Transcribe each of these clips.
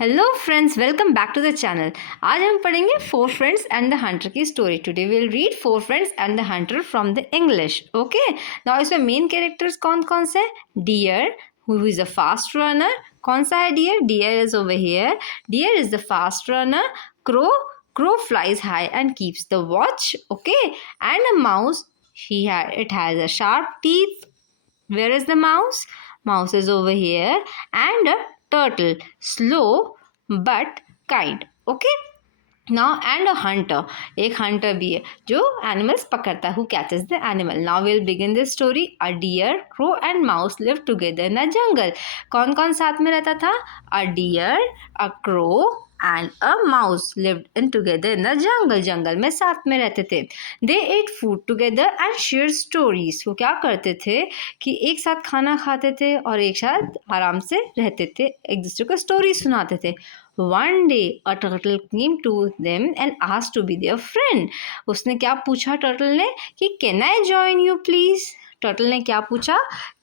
Hello friends, welcome back to the channel. आज हम पढ़ेंगे four friends and the hunter की स्टोरी। Today will read four friends and the hunter from the English. Okay, now इसमें main characters कौन कौन से? Deer, who is a fast runner. कौन सा है deer? Deer is over here. Deer is the fast runner. Crow, crow flies high and keeps the watch. Okay, and a mouse, it has a sharp teeth. Where is the mouse? Mouse is over here. And a turtle, slow but kind. Okay, now and a hunter, एक hunter भी है जो animals पकड़ता है, who catches the animal. Now we'll begin this story. A deer, crow and mouse lived together in a jungle. कौन कौन साथ में रहता था? A deer, a crow and a mouse lived in together in the jungle. जंगल में साथ में रहते थे. They ate food together and shared stories. वो क्या करते थे कि एक साथ खाना खाते थे और एक साथ आराम से रहते थे, एक दूसरे को स्टोरी सुनाते थे. One day a turtle came to them and asked to be their friend. उसने क्या पूछा टर्टल ने कि Can I join you please? Turtle ने क्या पूछा?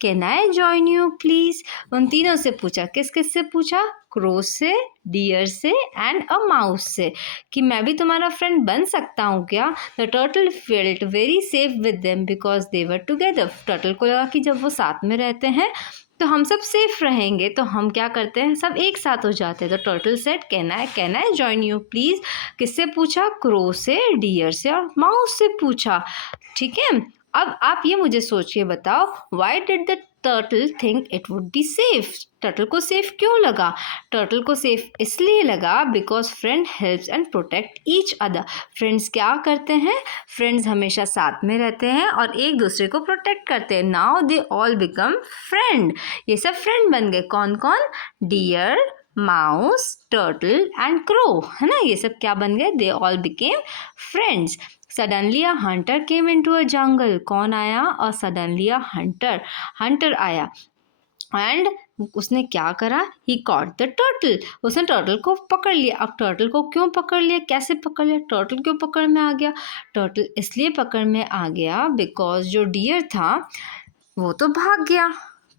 Can I join you please? उन तीनों से पूछा. किस किस से पूछा? क्रो से, डियर से एंड अ माउस से कि मैं भी तुम्हारा फ्रेंड बन सकता हूँ क्या? The turtle felt very safe with them because they were together. Turtle को लगा कि जब वो साथ में रहते हैं तो हम सब सेफ रहेंगे, तो हम क्या करते हैं, सब एक साथ हो जाते हैं. तो turtle said can I join you please. किससे पूछा? क्रो से, डियर से और माउस से पूछा. ठीक है, अब आप ये मुझे सोच के बताओ, why did the turtle think it would be safe? Turtle को सेफ क्यों लगा? टर्टल को सेफ इसलिए लगा because friend helps and protect each other. Friends क्या करते हैं? फ्रेंड्स हमेशा साथ में रहते हैं और एक दूसरे को प्रोटेक्ट करते हैं. Now they all become friend. ये सब फ्रेंड बन गए. कौन कौन? Deer, mouse, turtle and crow, है ना. ये सब क्या बन गए? They all became friends. Suddenly a hunter came into a jungle. कौन आया? और सडनली अ हंटर आया. एंड उसने क्या करा? He caught the turtle. उसने टर्टल को पकड़ लिया. अब टर्टल को क्यों पकड़ लिया? कैसे पकड़ लिया? टर्टल क्यों पकड़ में आ गया? टर्टल इसलिए पकड़ में आ गया बिकॉज जो डियर था वो तो भाग गया,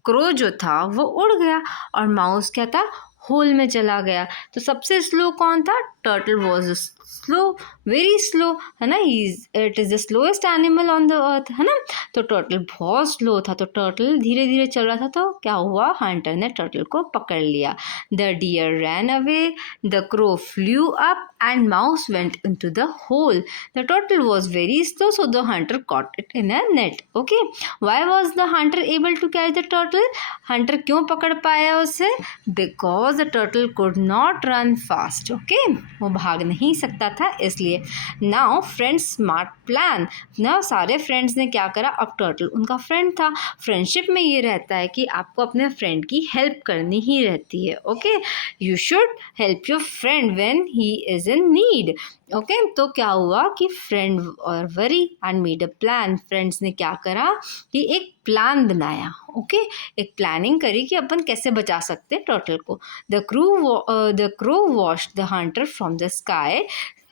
क्रो जो था वो उड़ गया और माउस क्या था? होल में चला गया. तो सबसे स्लो कौन था? Turtle was slow, very slow, है ना. It is the slowest animal on the earth, है ना. तो टर्टल बहुत स्लो था, तो टर्टल धीरे धीरे चल रहा था. तो क्या हुआ? हंटर ने टर्टल को पकड़ लिया. The deer ran away, the crow flew up and mouse went into the hole. The turtle was very slow, so the hunter caught it in a net. Okay, why was the hunter able to catch the turtle? Hunter क्यों पकड़ पाया उसे? Because the turtle could not run fast. Okay, वो भाग नहीं सकता था इसलिए. Now friends smart plan. Now सारे फ्रेंड्स ने क्या करा? अब टर्टल उनका फ्रेंड था. फ्रेंडशिप में ये रहता है कि आपको अपने फ्रेंड की हेल्प करनी ही रहती है. Okay, you should help your friend when he is in need. Okay, तो क्या हुआ कि फ्रेंड और worry and made a plan. Friends ने क्या करा कि एक प्लान बनाया. ओके, एक प्लानिंग करी कि अपन कैसे बचा सकते हैं टर्टल को. The crow watched the hunter from the sky.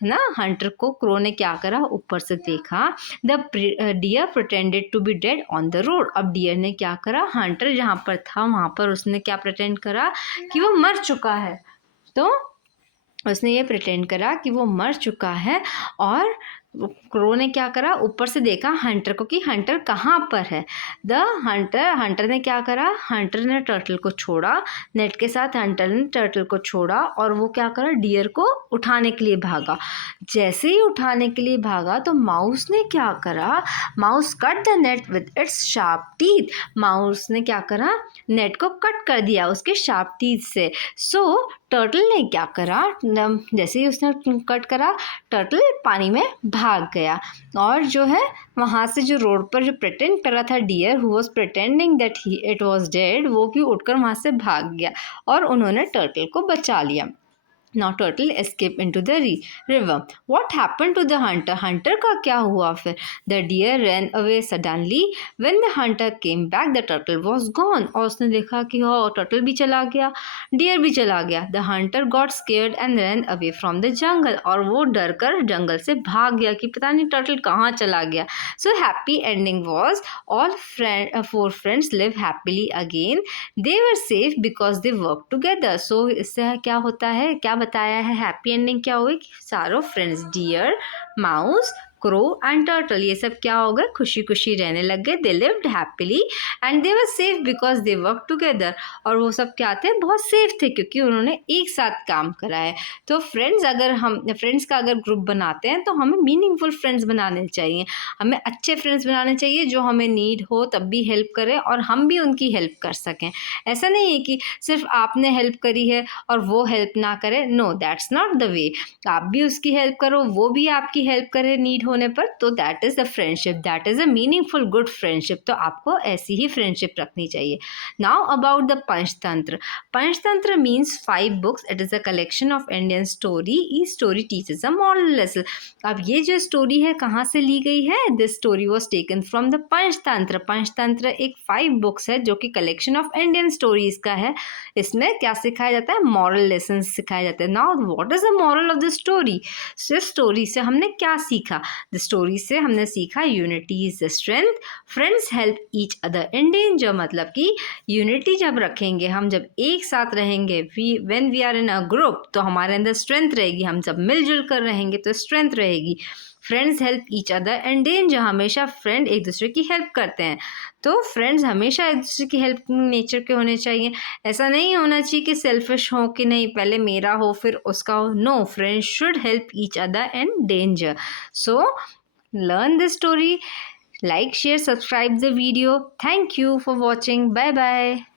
ना, हंटर को क्रो ने क्या करा? ऊपर से देखा. The deer pretended to be dead on the road. अब डियर ने क्या करा? हंटर जहाँ पर था वहाँ पर उसने क्या प्रिटेंड करा कि वो मर चुका है. तो उसने ये प्रिटेंड करा कि वो मर चुका है और क्रो ने क्या करा? ऊपर से देखा हंटर को कि हंटर कहाँ पर है. द हंटर ने क्या करा? हंटर ने टर्टल को छोड़ा. नेट के साथ हंटर ने टर्टल को छोड़ा और वो क्या करा? डियर को उठाने के लिए भागा. जैसे ही उठाने के लिए भागा तो माउस ने क्या करा? Mouse cut the net with its sharp teeth. Mouse ने क्या करा? नेट को कट कर दिया उसके शार्प टीथ से. सो टर्टल ने क्या करा? जैसे ही उसने कट करा, टर्टल पानी में भाग गया और जो है वहाँ से जो रोड पर जो प्रिटेंड कर रहा था deer, who was pretending that it was dead, वो भी उठकर वहाँ से भाग गया और उन्होंने टर्टल को बचा लिया. Now turtle escaped into the river. What happened to the hunter? Hunter का क्या हुआ फिर? The deer ran away suddenly. When the hunter came back, the turtle was gone. और उसने देखा कि हाँ turtle भी चला गया, deer भी चला गया. The hunter got scared and ran away from the jungle. और वो डर कर जंगल से भाग गया कि पता नहीं turtle कहाँ चला गया. So happy ending was all four friends live happily again. They were safe because they worked together. So इससे क्या होता है, क्या बताया है, हैप्पी एंडिंग क्या हुई कि सारों friends deer, mouse, crow and turtle ये सब क्या हो गए, खुशी खुशी रहने लग गए. They lived happily and they were safe because they work together. और वो सब क्या थे, बहुत सेफ थे क्योंकि उन्होंने एक साथ काम करा है. तो फ्रेंड्स, अगर हम फ्रेंड्स का अगर ग्रुप बनाते हैं तो हमें मीनिंगफुल फ्रेंड्स बनाने चाहिए. हमें अच्छे फ्रेंड्स बनाने चाहिए जो हमें नीड हो तब भी हेल्प करें और हम भी उनकी हेल्प कर सकें. ऐसा नहीं है कि सिर्फ आपने हेल्प करी है और वो हेल्प ना करे. No, that's not the way. आप भी उसकी हेल्प करो, वो भी आपकी हेल्प करे नीड होने पर. तो that is the friendship, that is a meaningful good friendship. तो आपको ऐसी ही फ्रेंडशिप रखनी चाहिए. Now about the Panchatantra. Panchatantra means 5 books. It is a collection of Indian story. Each story teaches a moral lesson. अब ये जो स्टोरी है कहाँ से ली गई है? This story was taken from the Panchatantra. Panchatantra एक 5 बुक्स है जो कि कलेक्शन ऑफ इंडियन स्टोरीज का है. इसमें क्या सिखाया जाता है? मॉरल लेसन सिखाया जाता है. Now what is the moral of the story? इस स्टोरी से हमने क्या सीखा? द स्टोरी से हमने सीखा unity is the strength, friends help each other in danger. मतलब कि यूनिटी जब रखेंगे, हम जब एक साथ रहेंगे, when we are in a group, तो हमारे अंदर स्ट्रेंथ रहेगी. हम जब मिलजुल कर रहेंगे तो स्ट्रेंथ रहेगी. Friends help each other and danger. हमेशा फ्रेंड एक दूसरे की हेल्प करते हैं. तो फ्रेंड्स हमेशा एक दूसरे की हेल्प नेचर के होने चाहिए. ऐसा नहीं होना चाहिए कि सेल्फिश हो कि नहीं पहले मेरा हो फिर उसका हो. No, friends should help each other and danger. So learn this story. Like, share, subscribe the video. Thank you for watching. Bye bye.